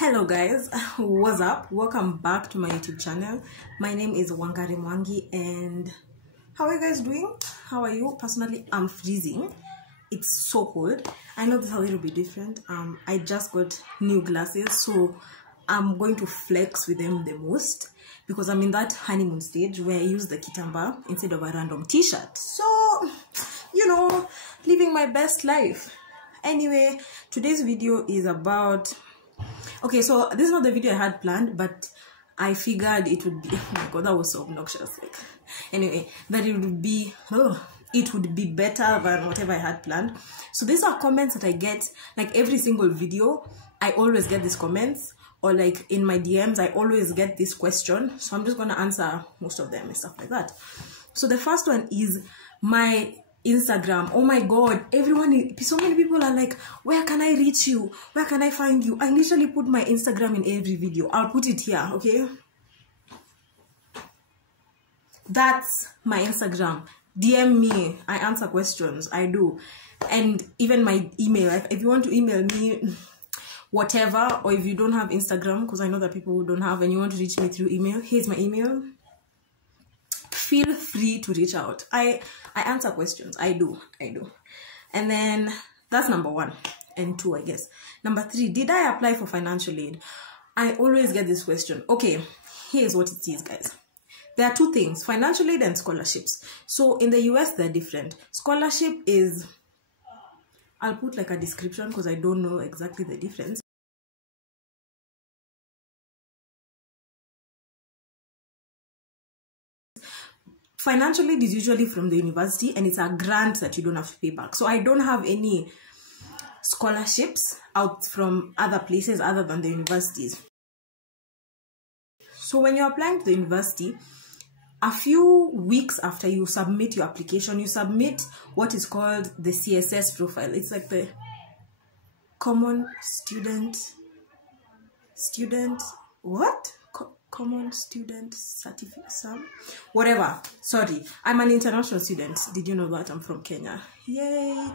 Hello guys, what's up? Welcome back to my YouTube channel. My name is Wangari Mwangi and how are you guys doing? How are you? Personally, I'm freezing. It's so cold. I know this is a little bit different. I just got new glasses, so I'm going to flex with them the most because I'm in that honeymoon stage where I use the kitamba instead of a random t-shirt. So, you know, living my best life. Anyway, today's video is about... Okay, so this is not the video I had planned, but I figured it would be... Oh my god, that was so obnoxious. Like, anyway, that it would be better than whatever I had planned. So these are comments that I get, like every single video, I always get these comments, or like in my DMs, I always get this question. So I'm just going to answer most of them and stuff like that. So the first one is my Instagram. Oh my god, so many people are like, where can I reach you? Where can I find you? I literally put my Instagram in every video. I'll put it here, okay? That's my Instagram. DM me. I answer questions. I do. And even my email. If you want to email me whatever, or if you don't have Instagram, because I know that people who don't have, and you want to reach me through email, here's my email. Feel free to reach out. I answer questions. I do. And then that's number 1 and 2, I guess. Number 3, did I apply for financial aid? I always get this question. Okay, here's what it is, guys. There are 2 things, financial aid and scholarships. So in the US, they're different. Scholarship is, I'll put like a description because I don't know exactly the difference. Financial aid is usually from the university and it's a grant that you don't have to pay back. So I don't have any scholarships out from other places other than the universities. So when you're applying to the university, a few weeks after you submit your application, you submit what is called the CSS profile. It's like the common student certificate, whatever. Sorry, I'm an international student. Did you know that? I'm from Kenya. Yay.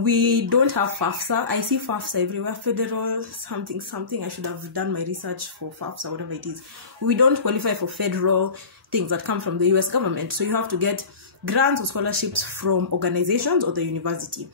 We don't have FAFSA. I see FAFSA everywhere. Federal something. I should have done my research for FAFSA, whatever it is. We don't qualify for federal things that come from the US government. So you have to get grants or scholarships from organizations or the university.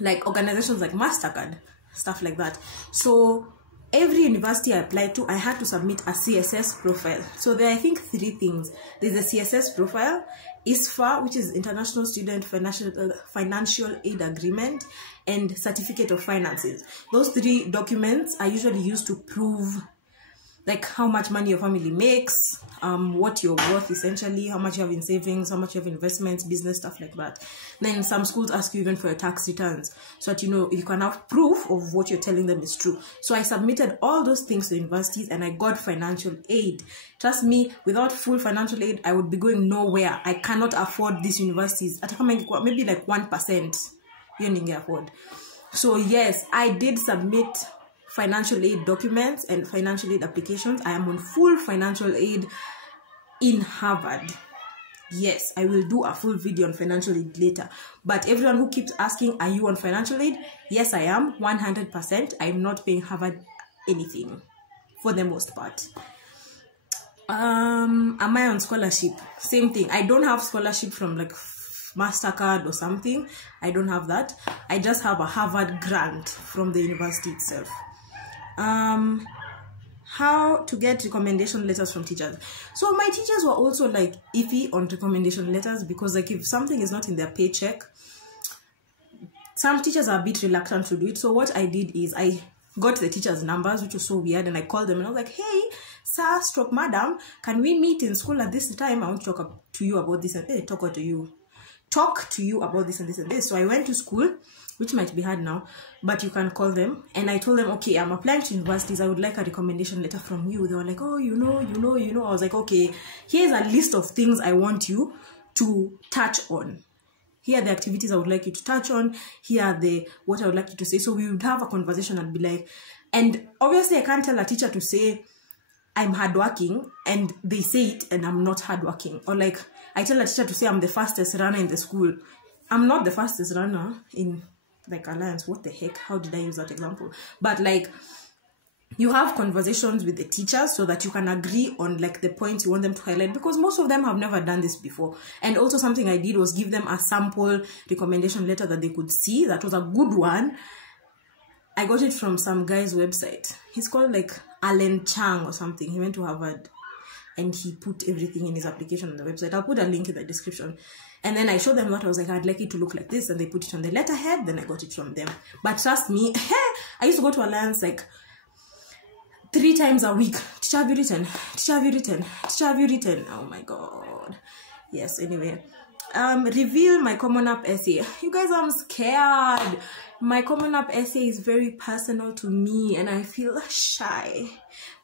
Like organizations like MasterCard, stuff like that. So every university I applied to, I had to submit a CSS profile. So there are, I think, 3 things. There's a CSS profile, ISFA, which is International Student Financial Aid Agreement, and Certificate of Finances. Those 3 documents are usually used to prove like how much money your family makes, what you're worth essentially, how much you have in savings, how much you have in investments, business, stuff like that. Then some schools ask you even for your tax returns so that you know you can have proof of what you're telling them is true. So I submitted all those things to universities and I got financial aid. Trust me, without full financial aid, I would be going nowhere. I cannot afford these universities. Maybe like 1%. You don't afford. So yes, I did submit financial aid documents and financial aid applications. I am on full financial aid in Harvard. Yes, I will do a full video on financial aid later. But everyone who keeps asking, are you on financial aid? Yes, I am, 100%. I'm not paying Harvard anything for the most part. Am I on scholarship? Same thing. I don't have scholarship from like MasterCard or something. I don't have that. I just have a Harvard grant from the university itself. How to get recommendation letters from teachers. So my teachers were also like iffy on recommendation letters because like if something is not in their paycheck, some teachers are a bit reluctant to do it. So what I did is I got the teachers' numbers, which was so weird, and I called them and I was like, hey, sir, stroke madam, can we meet in school at this time? I want to talk to you about this and talk to you about this and this and this. So I went to school, which might be hard now, but you can call them. And I told them, okay, I'm applying to universities. I would like a recommendation letter from you. They were like, oh, you know. I was like, okay, here's a list of things I want you to touch on. Here are the activities I would like you to touch on. Here are what I would like you to say. So we would have a conversation and be like, and obviously I can't tell a teacher to say, I'm hardworking, and they say it and I'm not hardworking. Or like, I tell a teacher to say I'm the fastest runner in the school. I'm not the fastest runner in like Alliance. What the heck? How did I use that example? But like, you have conversations with the teachers so that you can agree on like the points you want them to highlight, because most of them have never done this before. And also something I did was give them a sample recommendation letter that they could see. That was a good one. I got it from some guy's website. He's called like CHANG or something. He went to Harvard and he put everything in his application on the website. I'll put a link in the description. And then I showed them what I was like, I'd like it to look like this, and they put it on the letterhead. Then I got it from them. But trust me, I used to go to Alliance like 3 times a week. Teacher, have you written? Teacher, have you written? Teacher, have you written? Oh my god. Yes, anyway. Reveal my Common Up essay. You guys, I'm scared. My Common Up essay is very personal to me and I feel shy.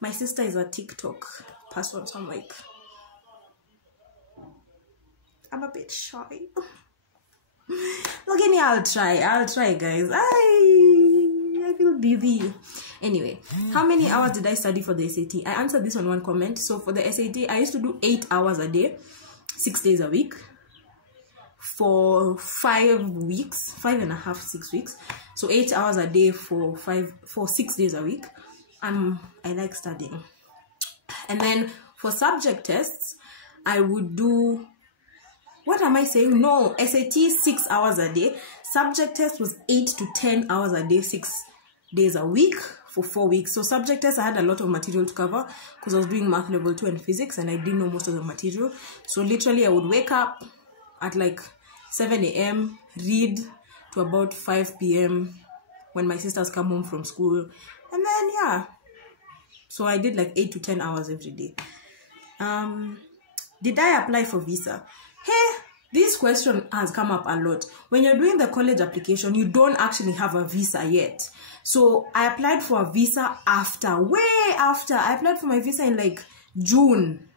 My sister is a TikTok person, so I'm like, I'm a bit shy. Look at me, I'll try guys. I feel busy. Anyway, how many hours did I study for the SAT? I answered this on one comment. So for the SAT, I used to do 8 hours a day, 6 days a week, for 5 weeks, 5.5, 6 weeks. So 8 hours a day for 6 days a week. I like studying. And then for subject tests, I would do, what am I saying? No, SAT 6 hours a day. Subject test was 8 to 10 hours a day, 6 days a week for 4 weeks. So subject test, I had a lot of material to cover because I was doing math level 2 and physics and I didn't know most of the material. So literally I would wake up at like 7 a.m, read to about 5 p.m. when my sisters come home from school. And then, yeah. So I did like 8 to 10 hours every day. Did I apply for visa? Hey, this question has come up a lot. When you're doing the college application, you don't actually have a visa yet. So I applied for a visa after, way after. I applied for my visa in like June.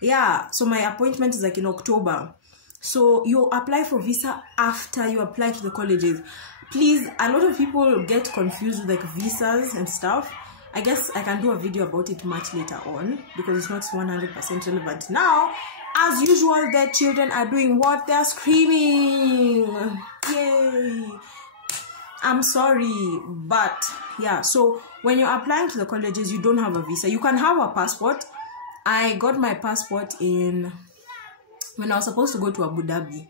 Yeah, so my appointment is like in October. So you apply for visa after you apply to the colleges. Please, a lot of people get confused with like visas and stuff. I guess I can do a video about it much later on because it's not 100% relevant now. As usual, the children are doing what? They're screaming. Yay. I'm sorry, but yeah, so when you're applying to the colleges, you don't have a visa. You can have a passport. I got my passport when I was supposed to go to Abu Dhabi.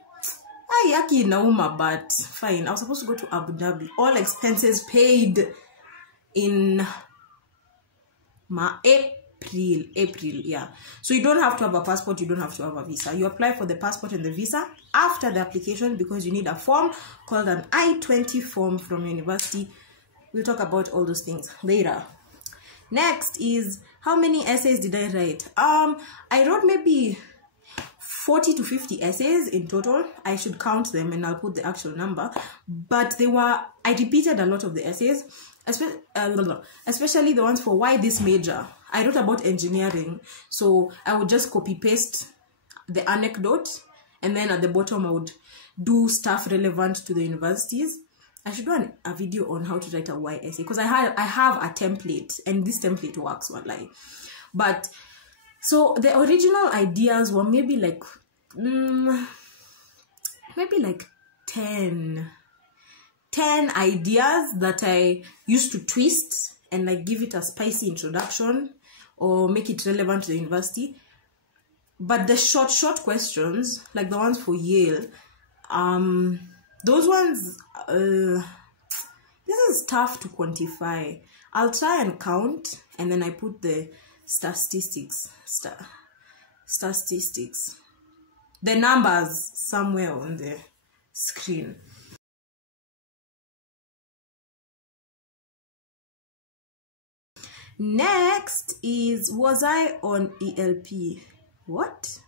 Yaki nauma, but fine. I was supposed to go to Abu Dhabi. All expenses paid in April, yeah. So you don't have to have a passport, you don't have to have a visa. You apply for the passport and the visa after the application because you need a form called an I-20 form from university. We'll talk about all those things later. Next is, how many essays did I write? I wrote maybe 40 to 50 essays in total. I should count them and I'll put the actual number. But I repeated a lot of the essays, especially the ones for why this major. I wrote about engineering, so I would just copy paste the anecdote and then at the bottom I would do stuff relevant to the universities. I should do a video on how to write a why essay because I have a template and this template works, wallahi. But so the original ideas were maybe like 10 ideas that I used to twist and like give it a spicy introduction or make it relevant to the university. But the short questions, like the ones for Yale, those ones, this is tough to quantify. I'll try and count and then I put the statistics, the numbers somewhere on the screen. Next is, was I on ELP? What?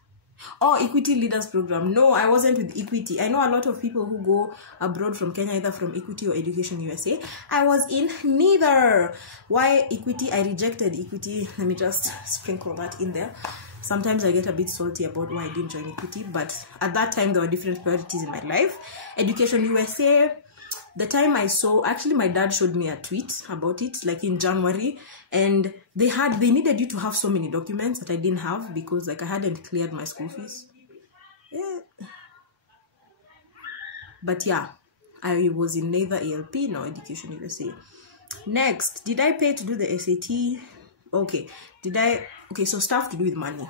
Oh, Equity Leaders Program. No, I wasn't with Equity. I know a lot of people who go abroad from Kenya, either from Equity or Education USA. I was in neither. Why Equity? I rejected Equity. Let me just sprinkle that in there. Sometimes I get a bit salty about why I didn't join Equity, but at that time there were different priorities in my life. Education USA, the time I saw, actually my dad showed me a tweet about it, like in January, and they needed you to have so many documents that I didn't have because like I hadn't cleared my school fees. Yeah. But yeah, I was in neither ELP nor Education USA. Next, did I pay to do the SAT? Okay, so stuff to do with money.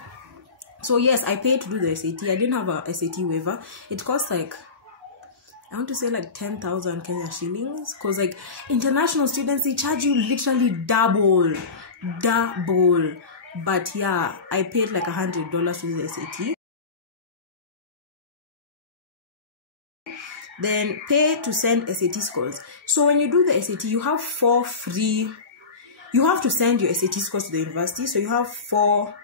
So yes, I paid to do the SAT. I didn't have a SAT waiver. It cost like, I want to say like 10,000 Kenya shillings, because like international students, they charge you literally double. But yeah, I paid like $100 to do the SAT. Then pay to send SAT scores. So when you do the SAT, you have 4 free. You have to send your SAT scores to the university. So you have 4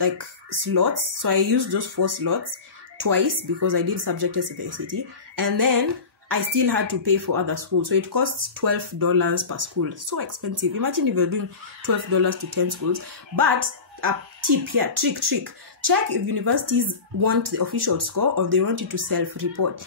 like slots. So I used those 4 slots twice because I did subject test at the SAT, and then I still had to pay for other schools. So it costs $12 per school. So expensive. Imagine if you're doing $12 to 10 schools. But a tip here, trick. Check if universities want the official score or they want you to self-report.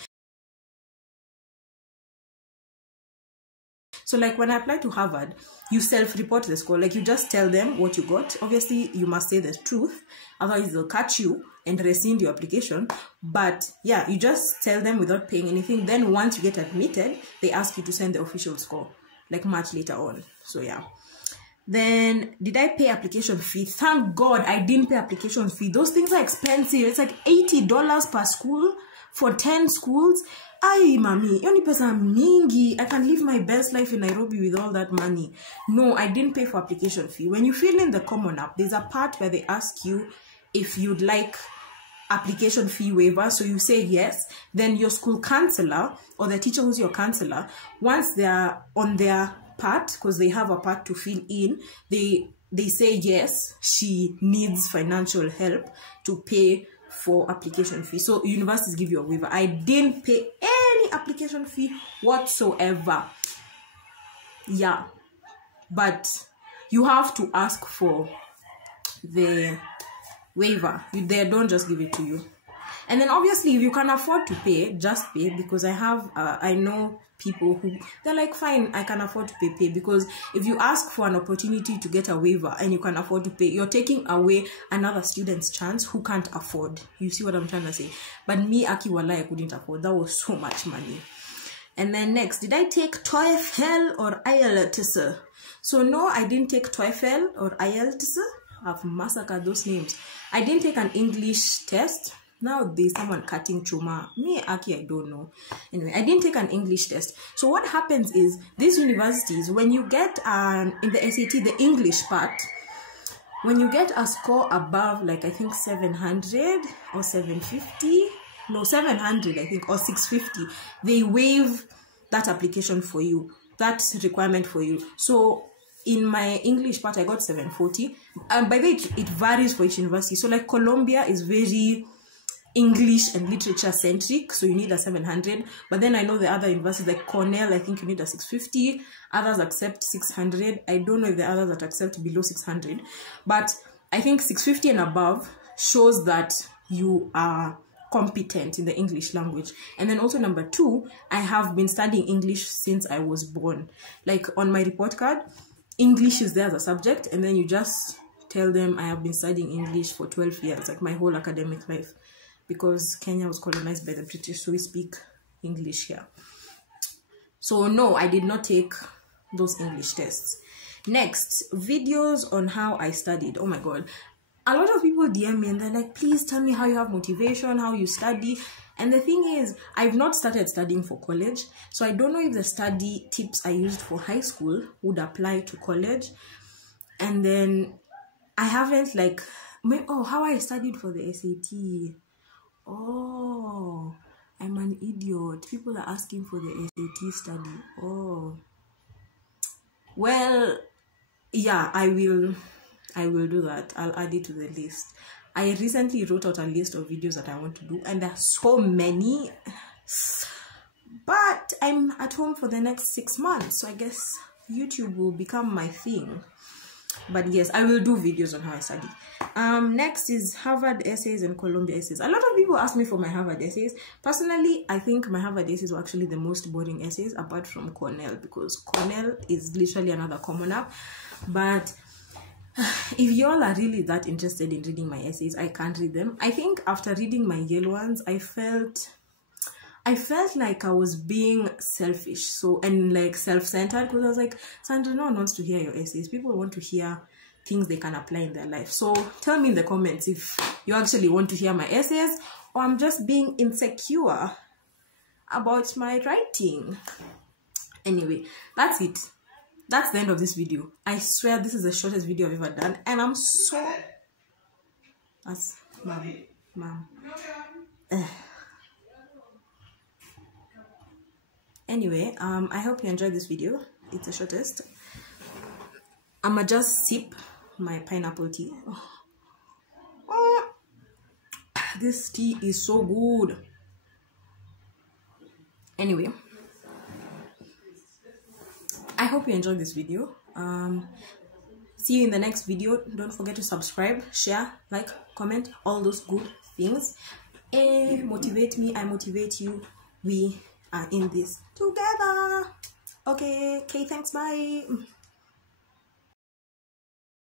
So like when I applied to Harvard, you self-report the score. Like you just tell them what you got. Obviously, you must say the truth. Otherwise, they'll catch you and rescind your application. But yeah, you just tell them without paying anything. Then once you get admitted, they ask you to send the official score, like much later on. So yeah. Then, did I pay application fee? Thank God I didn't pay application fee. Those things are expensive. It's like $80 per school for 10 schools. Ay, mami, yoni pesa mingi. I can live my best life in Nairobi with all that money. No, I didn't pay for application fee. When you fill in the common app, there's a part where they ask you if you'd like application fee waiver. So you say yes. Then your school counselor or the teacher who's your counselor, once they're on their part, because they have a part to fill in, they say yes, she needs financial help to pay for application fee. So universities give you a waiver. I didn't pay any application fee whatsoever. Yeah, but you have to ask for the waiver. They don't just give it to you. And then obviously if you can afford to pay, just pay, because I know people who, they're like, fine, I can afford to pay, because if you ask for an opportunity to get a waiver and you can afford to pay, you're taking away another student's chance who can't afford. You see what I'm trying to say? But me, Aki Walai, I couldn't afford. That was so much money. And then next, did I take TOEFL or IELTS? So no, I didn't take TOEFL or IELTS. I've massacred those names. I didn't take an English test. Now there's someone cutting chuma. Me, Aki, I don't know. Anyway, I didn't take an English test. So what happens is, these universities, when you get in the SAT, the English part, when you get a score above, like I think 700 or 750, no, 700 I think, or 650, they waive that application for you, that requirement for you. So in my English part, I got 740. And by the way, it varies for each university. So like Columbia is very English and literature centric, so you need a 700. But then I know the other universities like Cornell, I think you need a 650. Others accept 600. I don't know if the others that accept below 600, but I think 650 and above shows that you are competent in the English language. And then also number 2, I have been studying English since I was born. Like on my report card, English is there as a subject, and then you just tell them I have been studying English for 12 years, like my whole academic life, because Kenya was colonized by the British, so we speak English here. So no, I did not take those English tests. Next, videos on how I studied. Oh my God. A lot of people DM me and they're like, please tell me how you have motivation, how you study. And the thing is, I've not started studying for college, so I don't know if the study tips I used for high school would apply to college. And then I haven't like, how I studied for the SAT. Oh, I'm an idiot. People are asking for the SAT study. Oh, well, yeah, I will do that. I'll add it to the list. I recently wrote out a list of videos that I want to do, and there are so many, but I'm at home for the next 6 months, so I guess YouTube will become my thing. But yes, I will do videos on how I study. Next is Harvard essays and Columbia essays. A lot of people ask me for my Harvard essays. Personally, I think my Harvard essays were actually the most boring essays, apart from Cornell, because Cornell is literally another common app. But if y'all are really that interested in reading my essays, I can't read them. I think after reading my Yale ones, I felt I felt like I was being selfish, so, and like self-centered, because I was like, Sandra, no one wants to hear your essays. People want to hear things they can apply in their life. So tell me in the comments if you actually want to hear my essays, or I'm just being insecure about my writing. Anyway, that's it. That's the end of this video. I swear this is the shortest video I've ever done, and I'm so... That's... Mom. Anyway, I hope you enjoyed this video. It's the shortest. I'ma just sip my pineapple tea. Oh, this tea is so good. Anyway, I hope you enjoyed this video. See you in the next video. Don't forget to subscribe, share, like, comment, all those good things. Motivate me, I motivate you. We are in this together. Okay, thanks, bye.